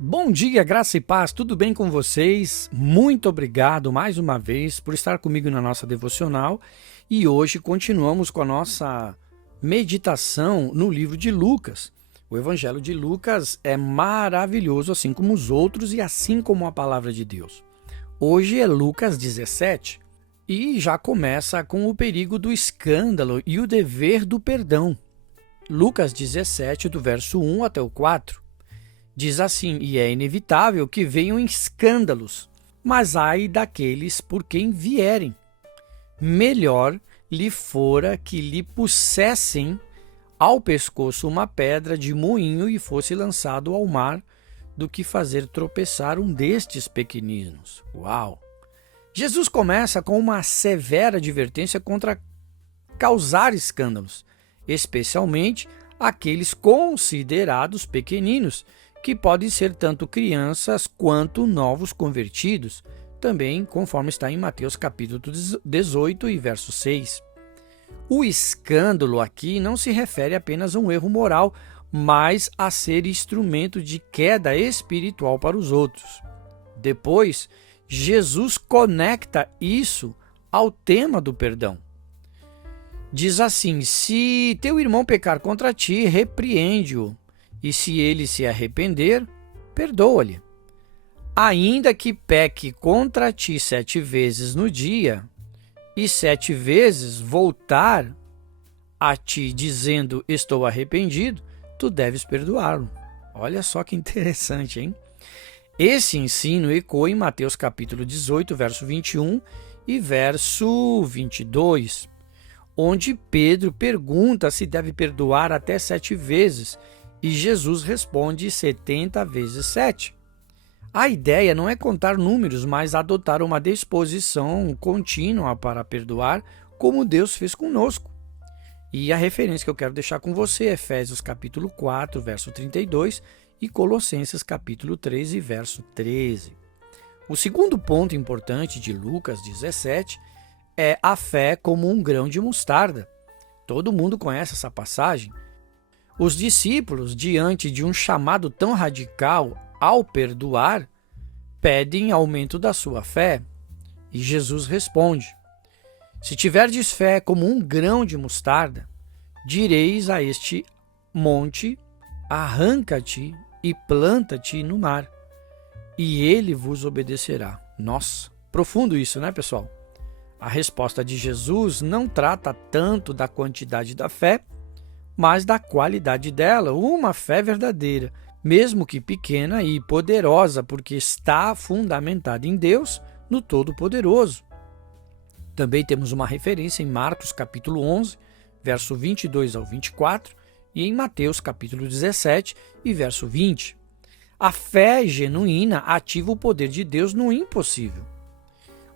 Bom dia, graça e paz, tudo bem com vocês? Muito obrigado mais uma vez por estar comigo na nossa devocional e hoje continuamos com a nossa meditação no livro de Lucas. O Evangelho de Lucas é maravilhoso, assim como os outros e assim como a palavra de Deus. Hoje é Lucas 17 e já começa com o perigo do escândalo e o dever do perdão. Lucas 17, do verso 1 até o 4. Diz assim: e é inevitável que venham escândalos, mas ai daqueles por quem vierem. Melhor lhe fora que lhe pusessem ao pescoço uma pedra de moinho e fosse lançado ao mar, do que fazer tropeçar um destes pequeninos. Uau! Jesus começa com uma severa advertência contra causar escândalos, especialmente aqueles considerados pequeninos, que podem ser tanto crianças quanto novos convertidos, também conforme está em Mateus capítulo 18 e verso 6. O escândalo aqui não se refere apenas a um erro moral, mas a ser instrumento de queda espiritual para os outros. Depois, Jesus conecta isso ao tema do perdão. Diz assim: se teu irmão pecar contra ti, repreende-o. E se ele se arrepender, perdoa-lhe. Ainda que peque contra ti 7 vezes no dia, e 7 vezes voltar a ti dizendo estou arrependido, tu deves perdoá-lo. Olha só que interessante, hein? Esse ensino ecoa em Mateus capítulo 18, verso 21 e verso 22, onde Pedro pergunta se deve perdoar até 7 vezes, e Jesus responde 70 vezes 7. A ideia não é contar números, mas adotar uma disposição contínua para perdoar, como Deus fez conosco. E a referência que eu quero deixar com você é Efésios capítulo 4, verso 32 e Colossenses capítulo 13, verso 13. O segundo ponto importante de Lucas 17 é a fé como um grão de mostarda. Todo mundo conhece essa passagem. Os discípulos, diante de um chamado tão radical ao perdoar, pedem aumento da sua fé. E Jesus responde: se tiverdes fé como um grão de mostarda, direis a este monte: arranca-te e planta-te no mar, e ele vos obedecerá. Nossa, profundo isso, né, pessoal? A resposta de Jesus não trata tanto da quantidade da fé, mas da qualidade dela, uma fé verdadeira, mesmo que pequena e poderosa, porque está fundamentada em Deus, no Todo-Poderoso. Também temos uma referência em Marcos capítulo 11, verso 22 ao 24, e em Mateus capítulo 17 e verso 20. A fé genuína ativa o poder de Deus no impossível.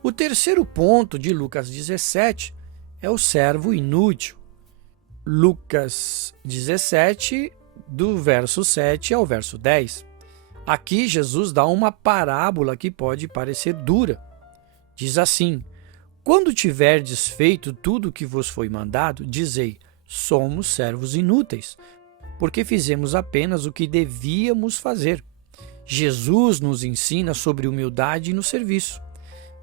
O terceiro ponto de Lucas 17 é o servo inútil. Lucas 17, do verso 7 ao verso 10. Aqui Jesus dá uma parábola que pode parecer dura. Diz assim: quando tiverdes feito tudo o que vos foi mandado, dizei: somos servos inúteis, porque fizemos apenas o que devíamos fazer. Jesus nos ensina sobre humildade no serviço.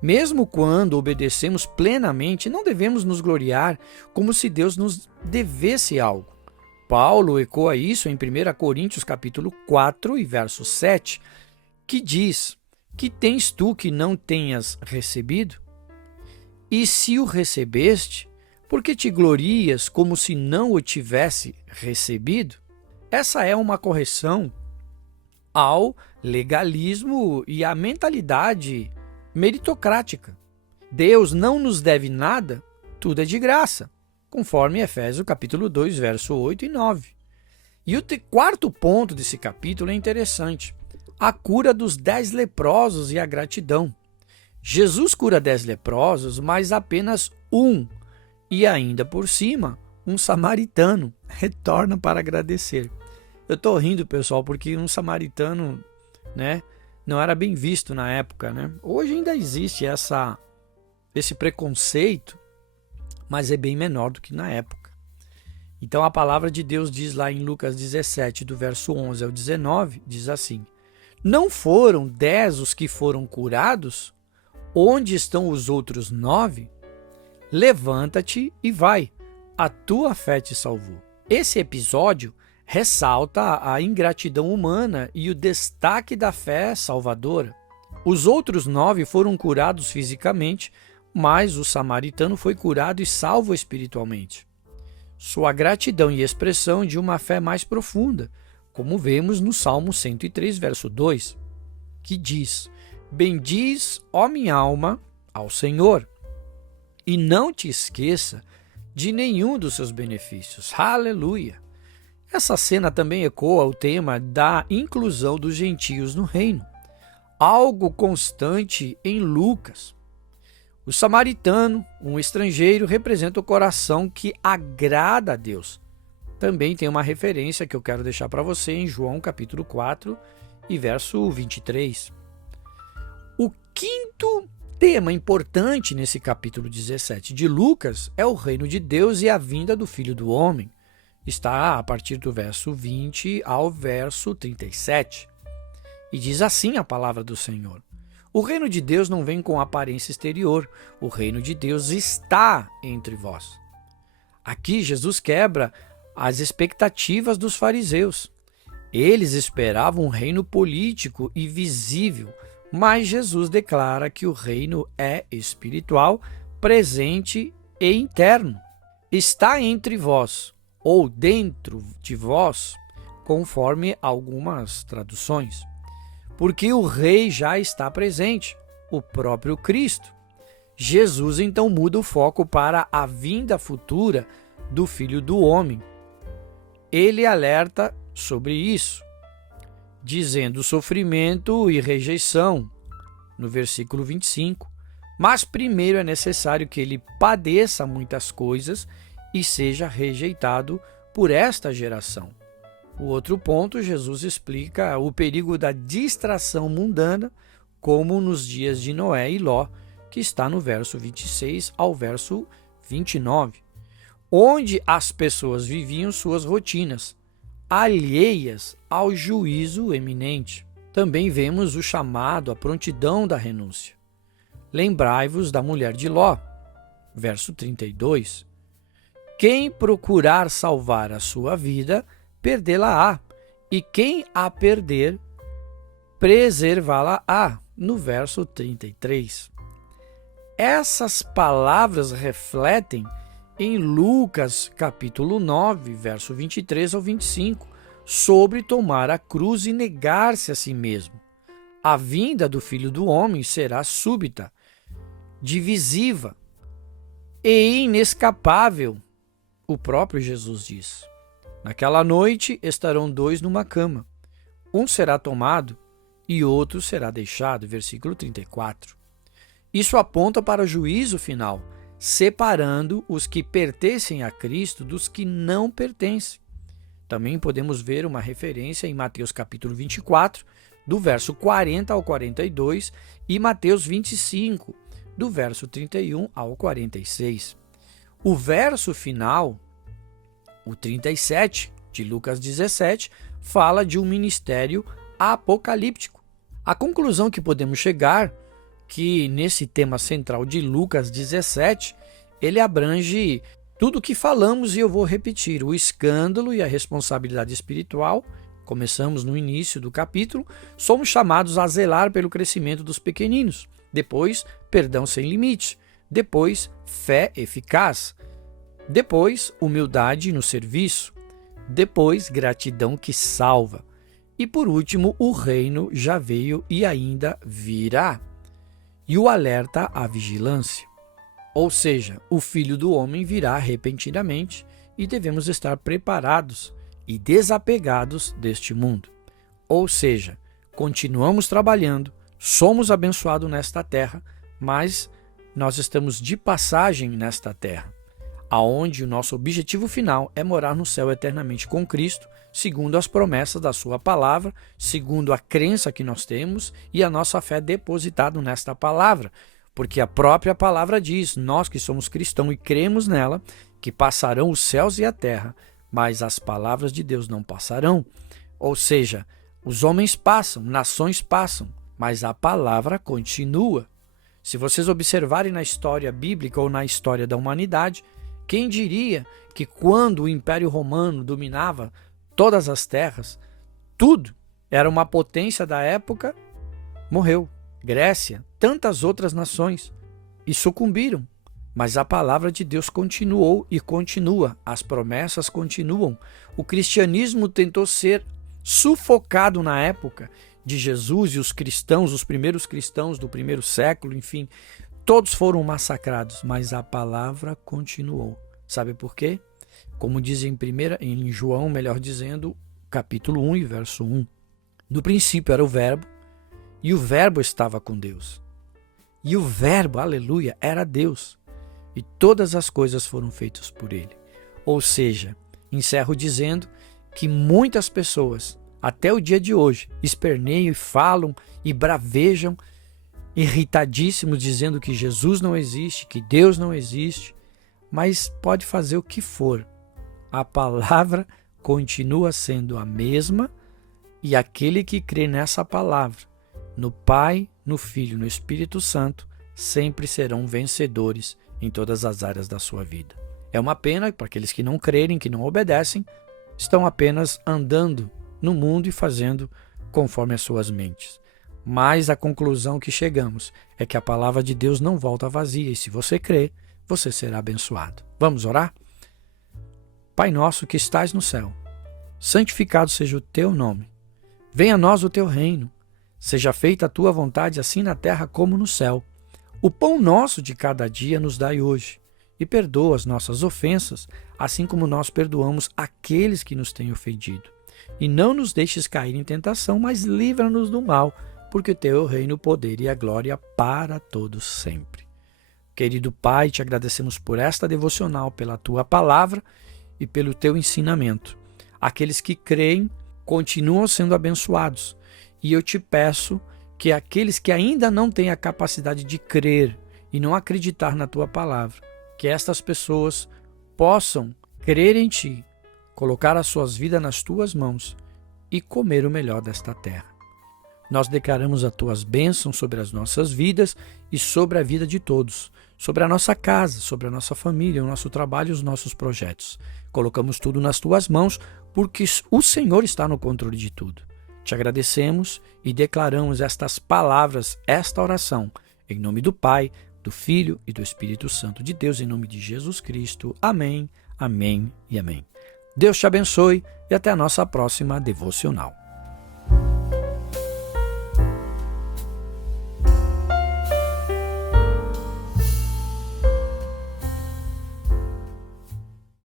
Mesmo quando obedecemos plenamente, não devemos nos gloriar como se Deus nos devesse algo. Paulo ecoa isso em 1 Coríntios capítulo 4 e verso 7, que diz: que tens tu que não tenhas recebido? E se o recebeste, por que te glorias como se não o tivesse recebido? Essa é uma correção ao legalismo e à mentalidade meritocrática. Deus não nos deve nada, tudo é de graça, conforme Efésios capítulo 2, verso 8 e 9. E o quarto ponto desse capítulo é interessante: a cura dos 10 leprosos e a gratidão. Jesus cura 10 leprosos, mas apenas um, e ainda por cima, um samaritano, retorna para agradecer. Eu estou rindo, pessoal, porque um samaritano, não era bem visto na época, Hoje ainda existe esse preconceito, mas é bem menor do que na época. Então a palavra de Deus diz lá em Lucas 17, do verso 11 ao 19, diz assim: Não foram 10 os que foram curados? Onde estão os outros 9? Levanta-te e vai, a tua fé te salvou. Esse episódio ressalta a ingratidão humana e o destaque da fé salvadora. Os outros 9 foram curados fisicamente, mas o samaritano foi curado e salvo espiritualmente. Sua gratidão e expressão de uma fé mais profunda, como vemos no Salmo 103, verso 2, que diz: Bendiz, ó minha alma, ao Senhor, e não te esqueça de nenhum dos seus benefícios. Aleluia! Essa cena também ecoa o tema da inclusão dos gentios no reino, algo constante em Lucas. O samaritano, um estrangeiro, representa o coração que agrada a Deus. Também tem uma referência que eu quero deixar para você em João capítulo 4 e verso 23. O quinto tema importante nesse capítulo 17 de Lucas é o reino de Deus e a vinda do Filho do Homem. Está a partir do verso 20 ao verso 37. E diz assim a palavra do Senhor: O reino de Deus não vem com aparência exterior, o reino de Deus está entre vós. Aqui Jesus quebra as expectativas dos fariseus. Eles esperavam um reino político e visível, mas Jesus declara que o reino é espiritual, presente e interno. Está entre vós, ou dentro de vós, conforme algumas traduções. Porque o rei já está presente, o próprio Cristo. Jesus então muda o foco para a vinda futura do Filho do Homem. Ele alerta sobre isso, dizendo sofrimento e rejeição, no versículo 25. Mas primeiro é necessário que ele padeça muitas coisas e seja rejeitado por esta geração. O outro ponto, Jesus explica o perigo da distração mundana, como nos dias de Noé e Ló, que está no verso 26 ao verso 29, onde as pessoas viviam suas rotinas, alheias ao juízo eminente. Também vemos o chamado à prontidão da renúncia. Lembrai-vos da mulher de Ló, verso 32. Quem procurar salvar a sua vida, perdê-la-á, e quem a perder, preservá-la-á, no verso 33. Essas palavras refletem em Lucas capítulo 9, verso 23 ao 25, sobre tomar a cruz e negar-se a si mesmo. A vinda do Filho do Homem será súbita, divisiva e inescapável, o próprio Jesus diz. Naquela noite estarão 2 numa cama, um será tomado e outro será deixado, versículo 34. Isso aponta para o juízo final, separando os que pertencem a Cristo dos que não pertencem. Também podemos ver uma referência em Mateus capítulo 24, do verso 40 ao 42, e Mateus 25, do verso 31 ao 46. O verso final, o 37, de Lucas 17, fala de um ministério apocalíptico. A conclusão que podemos chegar, que nesse tema central de Lucas 17, ele abrange tudo o que falamos e eu vou repetir: o escândalo e a responsabilidade espiritual. Começamos no início do capítulo, somos chamados a zelar pelo crescimento dos pequeninos. Depois, perdão sem limite. Depois, fé eficaz. Depois, humildade no serviço. Depois, gratidão que salva. E por último, o reino já veio e ainda virá. E o alerta à vigilância. Ou seja, o Filho do Homem virá repentinamente e devemos estar preparados e desapegados deste mundo. Ou seja, continuamos trabalhando, somos abençoados nesta terra, mas nós estamos de passagem nesta terra, aonde o nosso objetivo final é morar no céu eternamente com Cristo, segundo as promessas da sua palavra, segundo a crença que nós temos e a nossa fé depositada nesta palavra. Porque a própria palavra diz, nós que somos cristãos e cremos nela, que passarão os céus e a terra, mas as palavras de Deus não passarão. Ou seja, Os homens passam, nações passam, mas a palavra continua. Se vocês observarem na história bíblica ou na história da humanidade, quem diria que quando o Império Romano dominava todas as terras, tudo era uma potência da época, morreu. Grécia, tantas outras nações, e sucumbiram. Mas a palavra de Deus continuou e continua. As promessas continuam. O cristianismo tentou ser sufocado na época de Jesus e os cristãos, os primeiros cristãos do primeiro século, enfim, todos foram massacrados, mas a palavra continuou. Sabe por quê? Como diz em João, melhor dizendo, capítulo 1 e verso 1. No princípio era o Verbo, e o Verbo estava com Deus. E o Verbo, aleluia, era Deus. E todas as coisas foram feitas por ele. Ou seja, encerro dizendo que muitas pessoas, até o dia de hoje, esperneiam e falam e bravejam, irritadíssimos, dizendo que Jesus não existe, que Deus não existe, mas pode fazer o que for. A palavra continua sendo a mesma e aquele que crê nessa palavra, no Pai, no Filho, no Espírito Santo, sempre serão vencedores em todas as áreas da sua vida. É uma pena para aqueles que não crerem, que não obedecem, estão apenas andando no mundo e fazendo conforme as suas mentes. Mas a conclusão que chegamos é que a palavra de Deus não volta vazia e se você crer, você será abençoado. Vamos orar? Pai nosso que estais no céu, santificado seja o teu nome. Venha a nós o teu reino. Seja feita a tua vontade, assim na terra como no céu. O pão nosso de cada dia nos dai hoje. E perdoa as nossas ofensas, assim como nós perdoamos aqueles que nos têm ofendido. E não nos deixes cair em tentação, mas livra-nos do mal, porque o teu é o reino, o poder e a glória para todos sempre. Querido Pai, te agradecemos por esta devocional, pela tua palavra e pelo teu ensinamento. Aqueles que creem continuam sendo abençoados. E eu te peço que aqueles que ainda não têm a capacidade de crer e não acreditar na tua palavra, que estas pessoas possam crer em ti, colocar as suas vidas nas tuas mãos e comer o melhor desta terra. Nós declaramos as tuas bênçãos sobre as nossas vidas e sobre a vida de todos, sobre a nossa casa, sobre a nossa família, o nosso trabalho e os nossos projetos. Colocamos tudo nas tuas mãos porque o Senhor está no controle de tudo. Te agradecemos e declaramos estas palavras, esta oração, em nome do Pai, do Filho e do Espírito Santo de Deus, em nome de Jesus Cristo. Amém, amém e amém. Deus te abençoe e até a nossa próxima devocional.